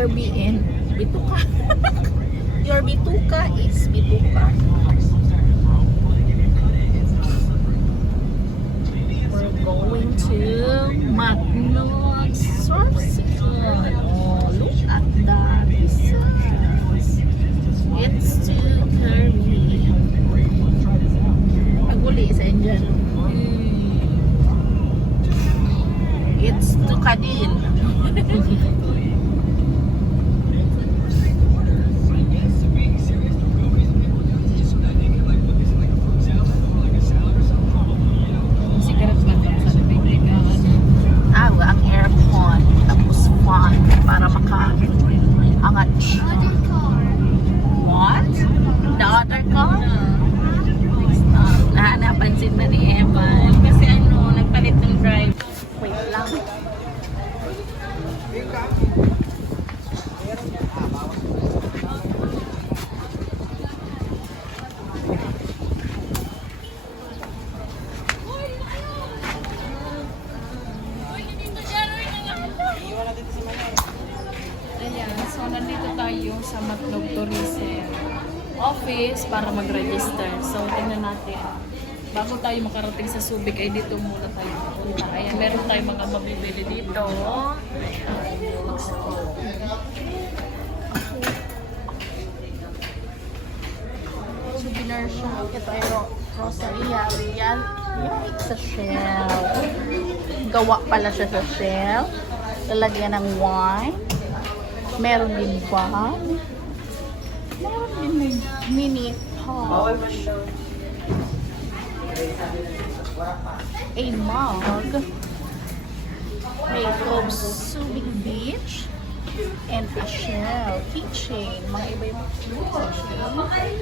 your BN. Bituka. Your bituka is bituka. We're going to McNuggets Surfside. Oh, look at that. It's too curvy. Aguli sa Indian. It's too kadil. Ang aircon. Tapos fan para maka-angat siya. What? The other car? Napansin na ni Evan. Kasi nagpalit ng drive. Wait lang. Ayan, so nandito tayo sa Matnog Tourism office para mag-register. So, tingnan natin. Bago tayo makarating sa Subic, ay dito muna tayo pupunta. Ayan, meron tayong mga mabibili dito. Souvenir shop. Ito ay Rosaria. Yan sa shell. Gawa pala siya sa shell. Lalagyan ng wine. Meron din bag. Meron din mini pouch. A mug. Made of Subic Beach. And a shell. Keychain. Mga iba-iba keychain.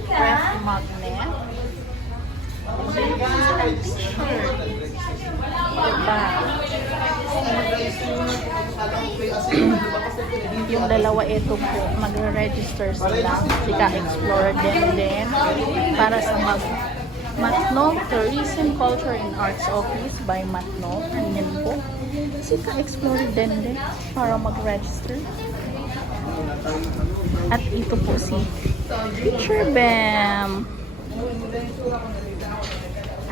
Ref magnet. T-shirt. Diba? Yung dalawa ito po, magre-register sila. Sika Explorer din para sa Matnog Tourism, Culture and Arts Office by Matnog. Yan po. Sika Explorer din para mag-register. At ito po si Teacher Bam.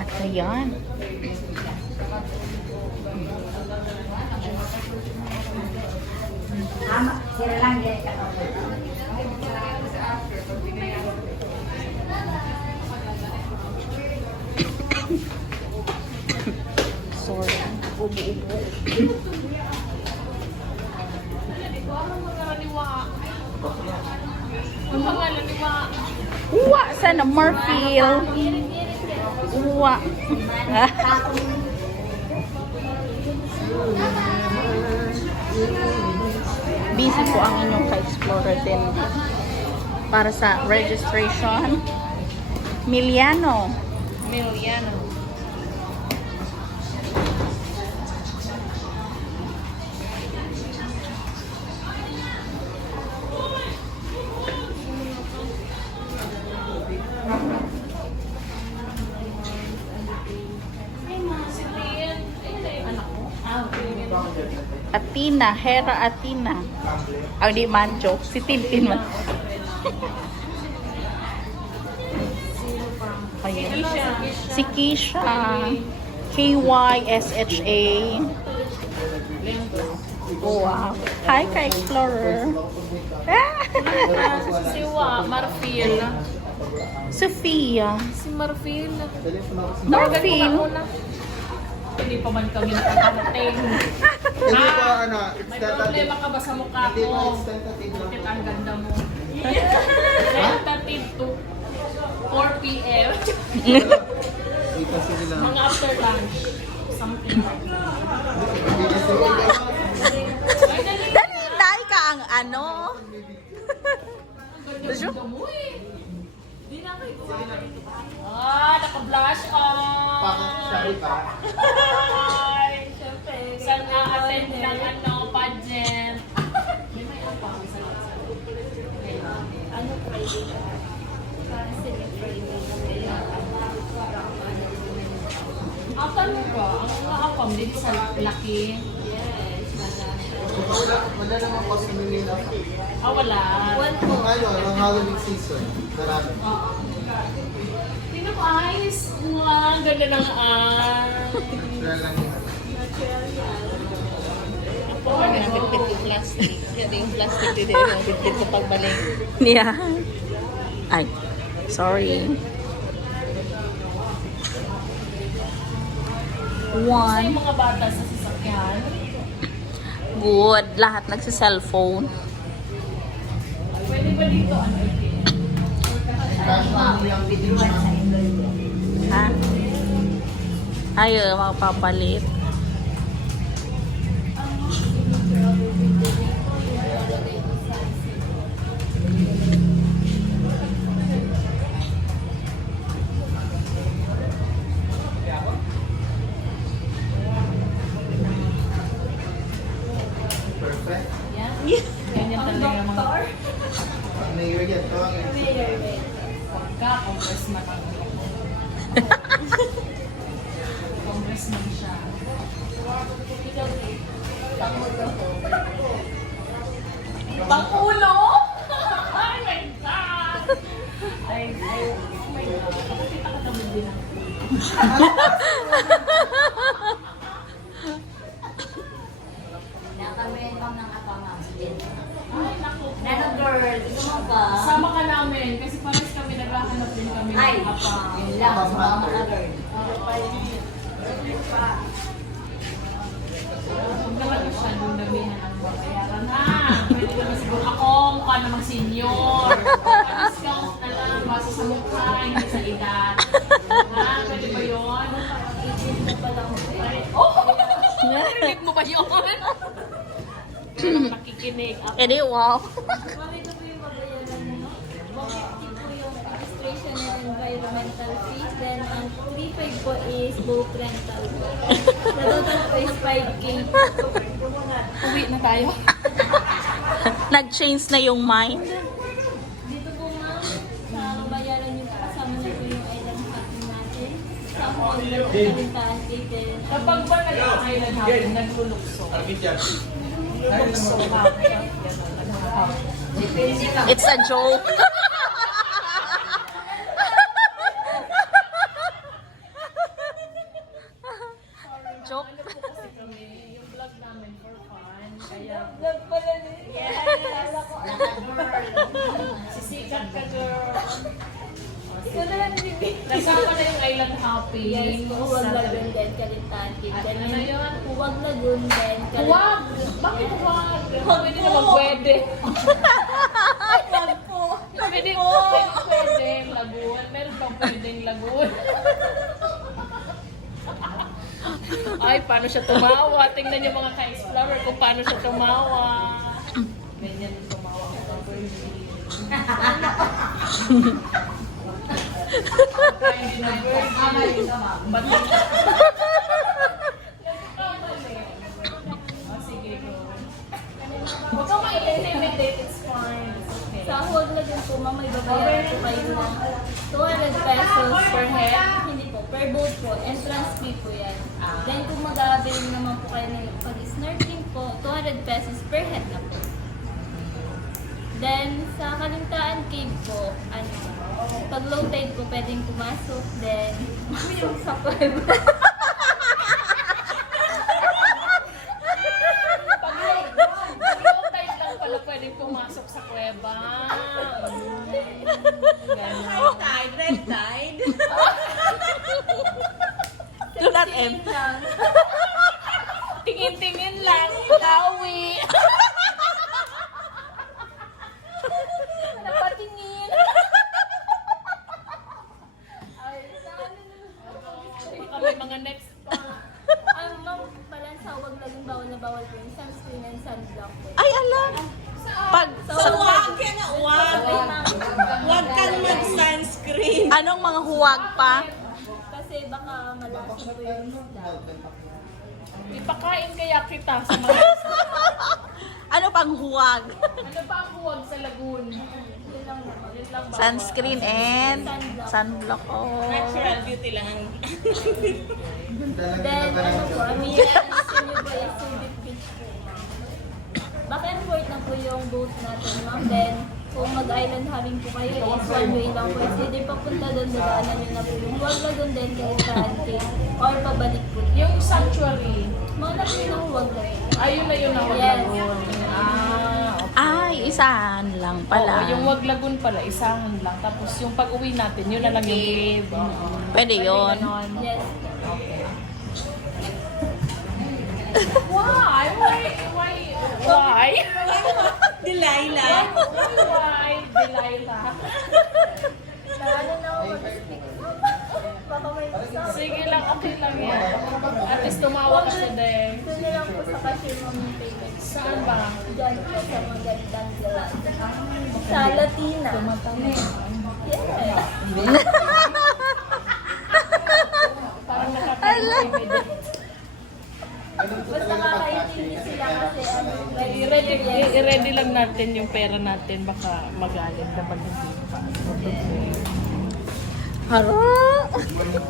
At ayan. Sorry, ubo-ubo. Uwa sana Marfil. Uwa. Busy po ang inyong ka-explorer din para sa registration. Miliano. Atina, Hera Atina. Aw di man joke, si Tintin man. Ayan. Si Kisha. KYSHA. Oh, wow. Hi, ka-explorer. Si Marfil. Sophia. Si Marfil. Marfil. Hindi pa man kami nakakarating. Hindi ko May problema ka ba sa mukha Hindi ko? pa extentative lang. Bakit ang ganda mo? Tentative to 4 p.m. Hindi kasi nila. Mga after lunch. Something like that. Dali, dai ka ang ano? Ganda mo eh. Di na kayo. Naka-blush on. Sorry pa. Ay, syempre. Saan na-attend ng pageant? May apa sa ano Friday siya? Kasi may Friday. Apan mo ba? Ang nakapam din sa laki. Yes. Wala namang cost na nila. Ah, wala. One po. Ano, ang Halloween season. Marami. Sino ko ayos? Mga ganda ng Natural lang yun. Nabitbit yung plastic. Yan yung plastic dito. Nabitbit ko pagbalik. Yeah. Ay, sorry. One. Mga bata sa sasakyan. Good. Lahat nagsa-cellphone. Pwede ba dito ano? Ha? Ayaw, magpapalit. Perfect. Ganyan talaga mga Mayor yan. Tawagin. pagka congressman ang congressman siya. Ikaw din. Pangulo? Oh my God! Oh my God. Nakakita ka naman din ako. Nakamentom ng apamangkin. Ay, naku. Nano girl, gusto mo ba? Sama ka namin kasi pares kami naghahanap din kami ng Ay, apa. yun lang, sumama ka girl. Huwag naman masyadong damihan ang babayaran ha. Pwede naman siguro ako, mukha namang senior. Pa-discount na lang, basta sa mukha, hindi sa edad. Ha? Pwede ba yun? 18 pa lang. Oh! Narinig mo ba yun? Nakikinig ako. Edi, wow. Bakit ito po yung babayaran mo? 150 po yung registration and environmental fees. Then, ang 3.5 po is boat rental po. The total po is 5K. Uwi na tayo. Nag-change na yung mind. Dito po ma'am, sa bayaran nyo po, kasama na po yung island hopping natin. Sa hall, kalintahan, titin. Kapag ba nag-island hopping, naglulukso? Lukso ka. It's a joke. Joke. Ano po kasi kami, yung vlog namin for fun. Kaya, Vlog pala din. yes! Sisikat ka, girl. Ikaw na lang bibig. Nasama na yung island hopping. Yes po, Huwag Sa- Lagoon din, Kalintahan, titin. Ano yun? Huwag Lagoon din, Huwag! Bakit huwag? Pwede naman pwede. Huwag po. Pwede pwede. Lagoon. Meron bang pwedeng lagoon? Ay, paano siya tumawa? Tingnan niyo mga ka-explorer kung paano siya tumawa. Ganyan yung tumawa ko ng birthday. Kaya hindi na birthday. Ba't oh, sige, go. Huwag kang ma-intimidate. It's fine. It's okay. Sa Huwag Lagoon po, ma'am, may babayaran po kayo ng 200 pesos per head. Hindi po, per boat po. Entrance fee po yan. Then kung mag-avail naman po kayo ng pag-snorkeling po, 200 pesos per head na po. Then sa Kalintaan Cave po, pag low tide po, pwedeng pumasok. Then, yung sa Puebla. Pag low tide lang pala pwedeng pumasok sa kuweba. Ganyan. Red tide. Do not enter. Tingin-tingin lang. Tawi. Napatingin. Kami mga next pa. Ma'am, pala sa Huwag Lagoon, bawal na bawal po yung sunscreen and sunblock po. Ay, alam. Pag, So, wag ka na, wag. Sorry, ma'am. Wag kang mag-sunscreen. anong mga huwag pa? Kasi baka malakas po yung isda. Ipakain kaya kita sa mga... Ano pang huwag? Ano pa ang huwag sa lagoon? Yun lang naman. Yun lang ba? Sunscreen and sunblock. Oh. Natural beauty lang. Then, ano po, ang gusto nyo po is Subic Beach po. po yung boat natin, ma'am. Then, kung mag-island hopping po kayo, is one way lang po. Hindi papunta doon, dadaanan nyo na po yung Huwag Lagoon din kayo sa Antique. Or pabalik po. Yung sanctuary, Mga na po yung Huwag Lagoon. ayun na yun ang Wag Yes. Lagoon. Okay. Ay, isahan lang pala. Oo, yung Wag Lagoon pala, isahan lang. Tapos yung pag-uwi natin, yun na lang yung cave. Oo. Pwede yun. Ganon. Yes. Okay. Why? Why? Delilah. Why? Delilah. Ano na ako mag-speak? Baka may isa. Sige lang, okay lang yan. At least tumawa ka sa day. Doon na lang po sa cashier, ma'am, yung payment. Saan ba? Diyan po sa magandang dilan. Sa Latina. Yes. Parang nakaka-intimidate. Basta kakaintindi sila kasi ano, I-ready lang natin yung pera natin. Baka magaling dapat hindi pa. Haro!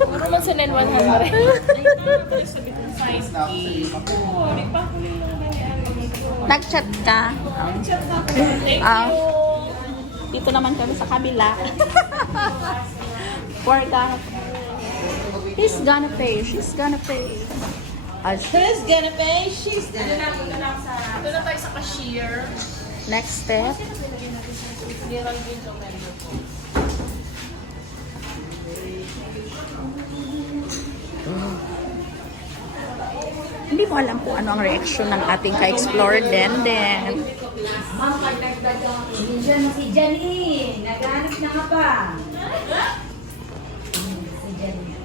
Ano man sa 9,100? Oo, di pa huli lang na yan. Nag-chat ka? Thank Ah. you. Dito naman kami sa kabila. We're gonna... He's gonna pay. She's gonna pay. As Who's gonna pay? She's gonna pay. Ito na tayo sa cashier. next step, Geraldine Romero po. hindi mo alam kung ano ang reaction ng ating ka-explorer Denden. Si Janine, naghanap na nga pa.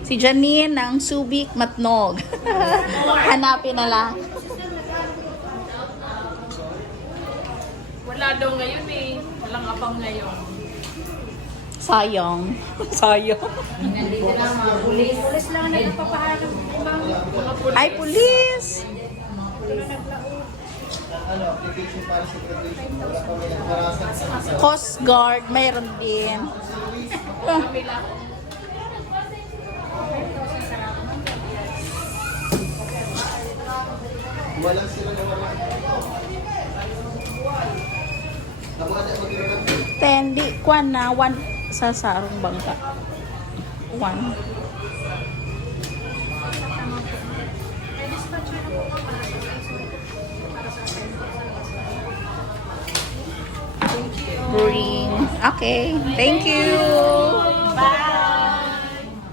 Si Janine ng Subic Matnog. Hanapin na lang. Wala daw ngayon eh. Walang abang ngayon. Sayang. Sayang. Nandito lang mga pulis. Pulis lang ang nagpapahanap. Mga pulis. Ay, pulis! Ano, application para sa graduation. Wala pa may nagparasan sa Coast Guard, mayroon din. Walang sila na wala. Namada mag-iwan. Tendi, kwan na, one sa sarong bangka. One. Bring. Okay, thank you.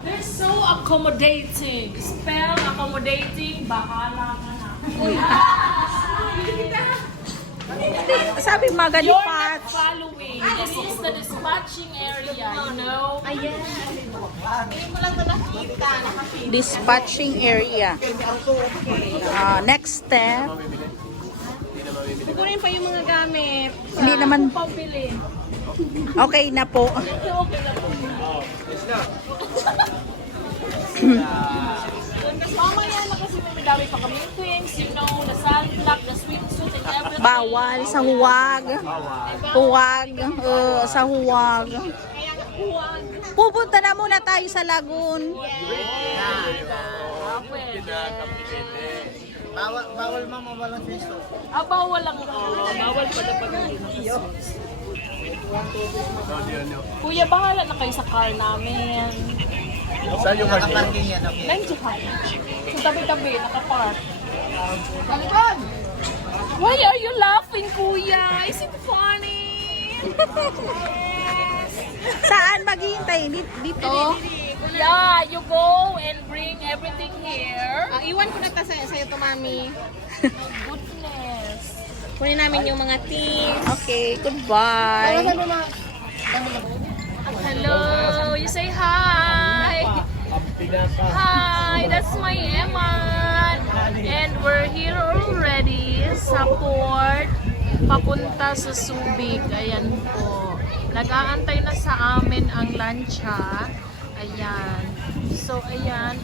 They're so accommodating. Spell accommodating, bahala ka na. Sabi You're magalipat. not following. This is the dispatching area, you know? Dispatching area. Next step. Kukunin pa yung mga gamit. Hindi naman. Pabili. Okay na po. Mamaya na kasi may dami pa kami things, you know, the sunblock, the swimsuit, and everything. Bawal sa huwag. Huwag. Sa huwag. Pupunta na muna tayo sa lagoon. Bawal mama, walang face off. Bawal lang. Bawal pala pag Kuya, bahala na kayo sa car namin. Saan yung nakaparking yan? Okay. Nandiyan. Sa tabi-tabi, nakapark. Why are you laughing, Kuya? Is it funny? Saan maghihintay? Dito? Yeah, you go and bring everything here. Iwan ko na ta sa'yo to, mami. Goodness. Kunin namin yung mga things. Okay, goodbye. Hello, you say hi. Hi, that's my Eman. And we're here already sa port. Papunta sa Subic. Ayan po. Nag-aantay na sa amin ang lancha. Ayan. So, ayan.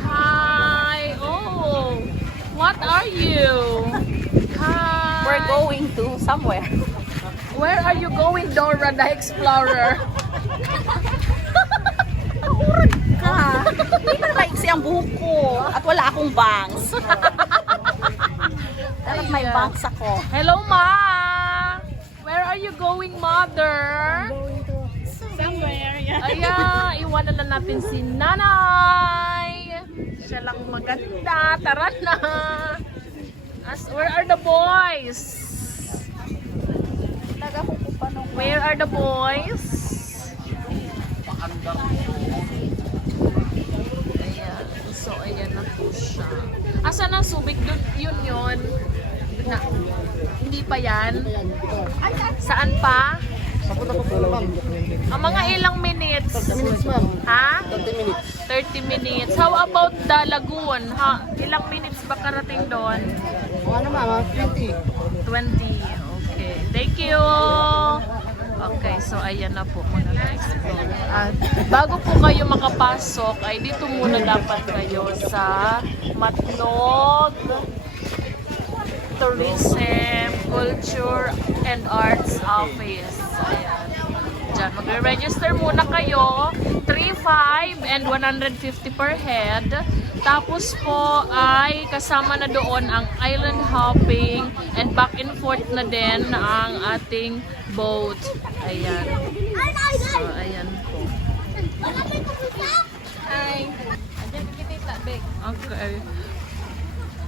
Hi. Oh, what are you? Hi. We're going to somewhere. Where are you going, Dora the Explorer? Ka. Hindi na maiksi ang buhok ko. At wala akong bangs. Dapat may bangs ako. Hello, Ma! Where are you going, mother? Somewhere, yeah. Ayan, iwanan na natin si nanay. Siya lang maganda. Tara na. Where are the boys? Where are the boys? Ayan. So, ayan na po siya. Asa na Subic? Dun, yun. Na, hindi pa yan? Saan pa? Papunta po po, ma'am. Ang mga ilang minutes? 30 minutes, ma'am. Ha? 30 minutes. 30 minutes. How about the lagoon? Ha? Ilang minutes ba karating doon? O ano, ma'am? 20. 20. Okay. Thank you. Okay, so ayan na po mga na-explore. At bago po kayo makapasok, ay dito muna dapat kayo sa Matnog Tourism, Culture, and Arts Office. Ayan. Diyan, magre-register muna kayo. 3,500 and 150 per head. Tapos po ay kasama na doon ang island hopping and back and forth na din ang ating boat. Ayan. So, ayan po. Hi. Andiyan kita, Bek. Okay.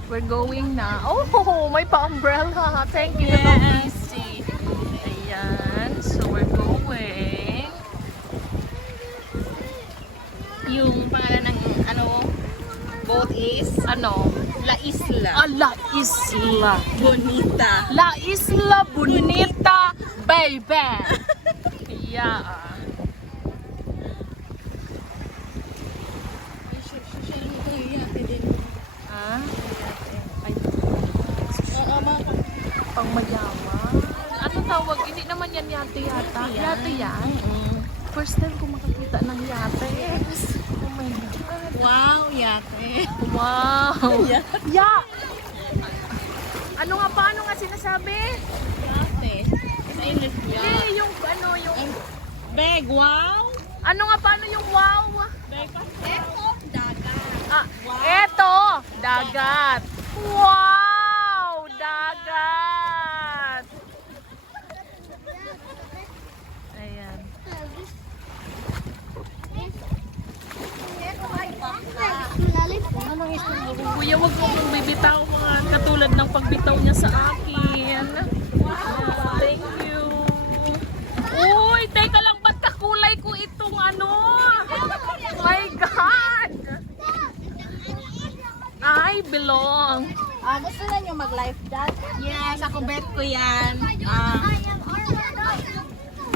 We're going na. Oh, may pa-umbrella. Thank you. Yes. Easy. Ayan. So, we're going. Yung pangalan ng boat is Ano? La Isla La Isla. Bonita. La Isla Bonita, baby. Yeah. Ah? Ay, pang mayaman. Ano tawag? Hindi naman yan yate yata. Yate yan. First time ko makakita ng yate. Oh my God. Wow, yate. Wow. Yeah. Ano nga pa? Ano nga sinasabi? Yate. Sa English po yan. Eh, yung ano, yung... Beg, wow. Ano nga pa? Ano yung wow? Beg, eto, dagat. Ah, eto, dagat. Wow, dagat. Ayan. Kuya, wag mo kong bibitaw mga katulad ng pagbitaw niya sa akin. Thank you. Uy, teka lang, ba't kakulay ko itong ano? My God! I belong. Gusto na nyo mag-life jacket? Yes, ako bet ko yan.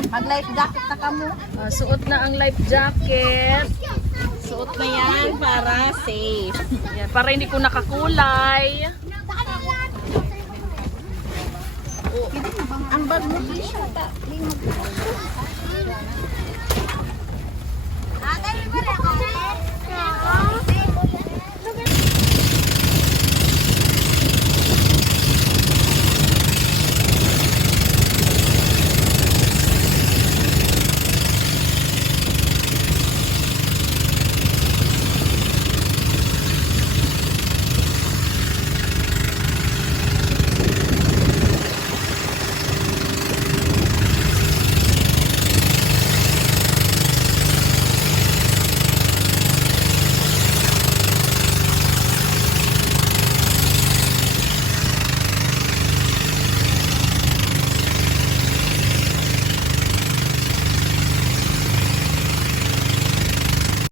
Mag-life jacket na ka mo? Suot na ang life jacket. Suot na yan para safe. Yan, para hindi ko nakakulay. Ang bag mo.